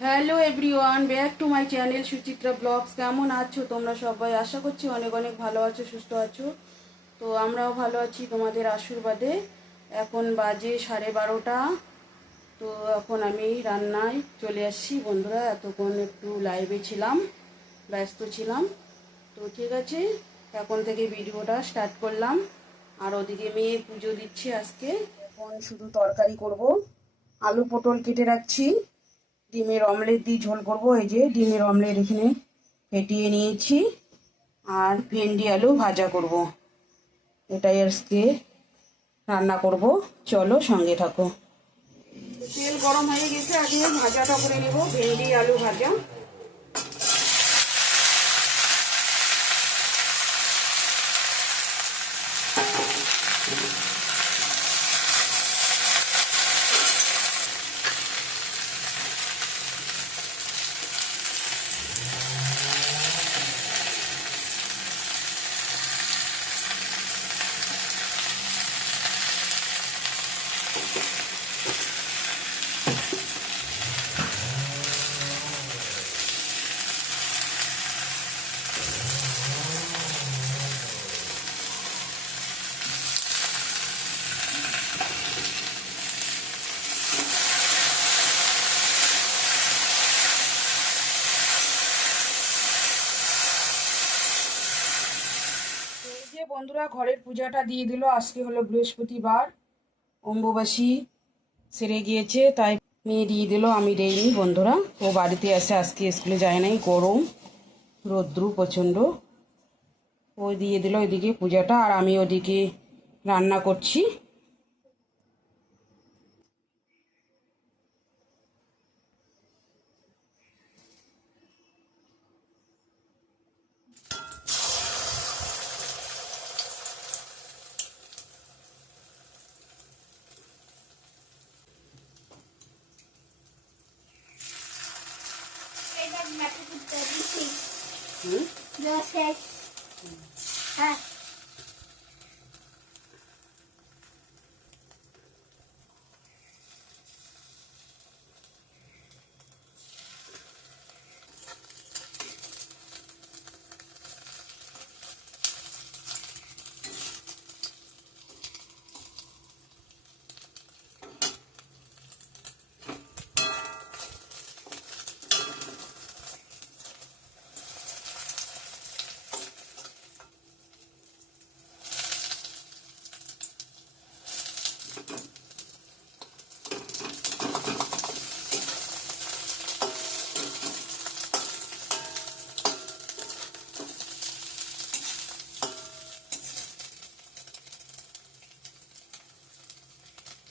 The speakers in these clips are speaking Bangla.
Hello everyone back to my channel Suchitra blogs কেমন আছো তোমরা সবাই? আশা করছি অনেক অনেক ভালো আছো, সুস্থ আছো। তো আমরাও ভালো আছি তোমাদের আশীর্বাদে। এখন বাজে সাড়ে বারোটা। তো এখন আমি রান্নায় চলে আসছি। বন্ধুরা, এতক্ষণ একটু লাইভে ছিলাম, ব্যস্ত ছিলাম। তো ঠিক আছে, এখন থেকে ভিডিওটা স্টার্ট করলাম। আর ওদিকে মেয়ে পুজো দিচ্ছে আজকে। এখন শুধু তরকারি করব। আলু পটল কেটে রাখছি। ডিমের অমলেট দিয়ে ঝোল করব। এই যে ডিমের অমলেট এখানে ফেটিয়ে নিয়েছি। আর ভেন্ডি আলু ভাজা করব। এটাই আজকে রান্না করব। চলো সঙ্গে থাকো। তেল গরম হয়ে গেছে, আগে ভাজাটা করে নেব। ভেন্ডি আলু ভাজা এই যে বন্ধুরা, ঘরের পূজাটা দিয়ে দিল। আজকে হলো বৃহস্পতিবার। অম্বুবাসী সেরে গিয়েছে, তাই মেয়ে দিয়ে দিল। আমি দেইনি বন্ধুরা। ও বাড়িতে আসে আজকে স্কুলে যায় নাই। গরম, রৌদ্রু প্রচণ্ড। ও দিয়ে দিল ওইদিকে পূজাটা। আর আমি ওদিকে রান্না করছি। দশে হ্যাঁ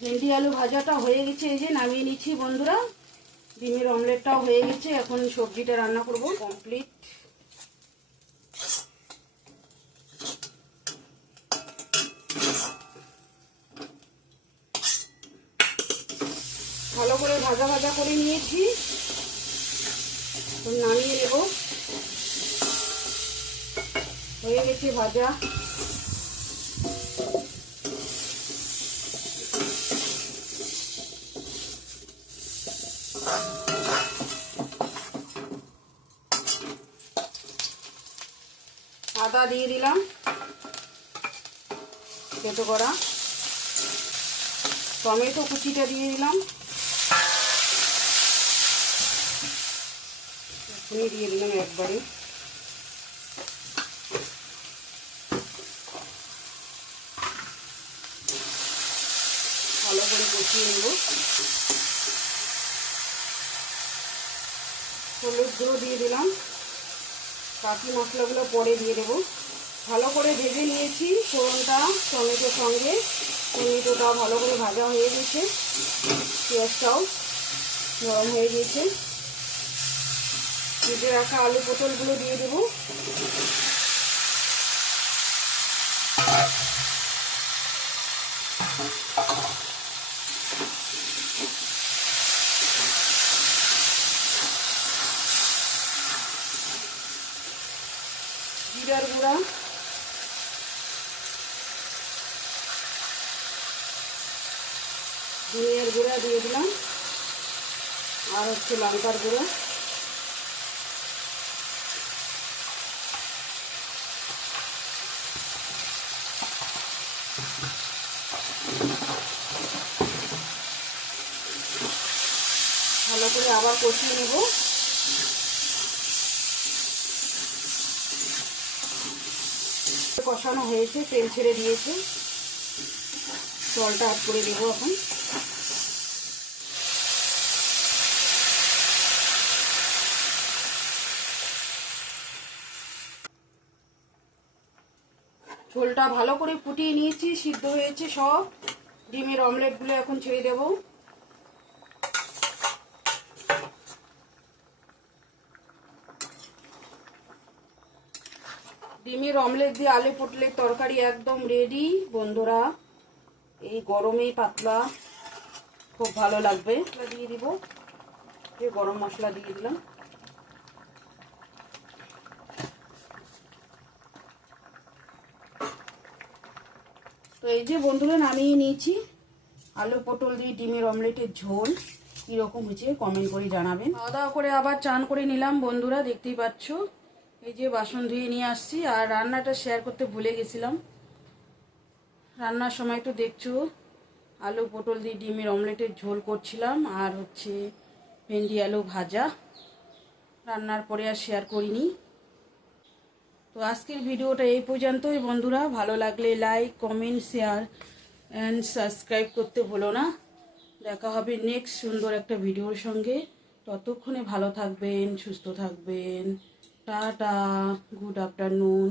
ভেন্ডি আলু ভাজাটা হয়ে গেছে, এই যে নামিয়ে নিচ্ছি বন্ধুরা। ডিমের অমলেটটাও হয়ে গেছে, এখন সবজিটা রান্না করব কমপ্লিট। ভালো করে ভাজা ভাজা করে নিয়েছি। নামিয়ে নেব। হয়ে গেছে ভাজা। আদা দিয়ে দিলাম। কেটো করা। টমেটো কুচিটা দিয়ে দিলাম। এখনই দিয়ে দিলাম একবারে। ভালো করে কষিয়ে নেব। হলুদ গুঁড়ো দিয়ে দিলাম। বাকি মশলাগুলো পরে দিয়ে দেবো। ভালো করে ভেজে নিয়েছি ফোড়নটা টমেটোর সঙ্গে। টমেটোটাও ভালো করে ভাজা হয়ে গেছে। পেঁয়াজটাও গরম হয়ে গিয়েছে ভেজে রাখা আলু পটলগুলো দিয়ে দেবো। জিরার গুঁড়া। ধনিয়ার গুঁড়া দিয়ে দিলাম। আর হচ্ছে লঙ্কার গুঁড়ো। ভালো করে আবার কষিয়ে নেব। কষানো হয়েছে, তেল ছেড়ে দিয়েছে। জলটা অ্যাড করে দেবো এখন। ঝোলটা ভালো করে ফুটিয়ে নিয়েছি, সিদ্ধ হয়েছে সব। ডিমের অমলেটগুলো এখন ছেড়ে দেব। ডিমের অমলেট দিয়ে আলু পটলের তরকারি একদম রেডি বন্ধুরা, এই গরমেই পাতলা, খুব ভালো লাগবে। দিয়ে দিব। এই গরম মশলা দিয়ে দিলাম। তো এই যে বন্ধুরা, নামিয়ে নিয়েছি। আলু পটল দিয়ে ডিমের অমলেটের ঝোল। কীরকম হয়েছে কমেন্ট করে জানাবেন। খাওয়া দাওয়া করে আবার চান করে নিলাম, বন্ধুরা, দেখতেই পাচ্ছ। এই যে বাসন ধুয়ে নিয়ে আসছি, আর রান্নাটা শেয়ার করতে ভুলে গেছিলাম। রান্নার সময় তো দেখছ, আলু পটল দিয়ে ডিমের অমলেটের ঝোল করছিলাম, আর হচ্ছে ভেন্ডি আলু ভাজা। রান্নার পরে আর শেয়ার করিনি। তো আজকের ভিডিওটা এই পর্যন্তই বন্ধুরা। ভালো লাগলে like comment share and subscribe করতে ভুলো না। দেখা হবে নেক্সট সুন্দর একটা ভিডিওর সঙ্গে। ততক্ষণে ভালো থাকবেন, সুস্থ থাকবেন। Tata good afternoon.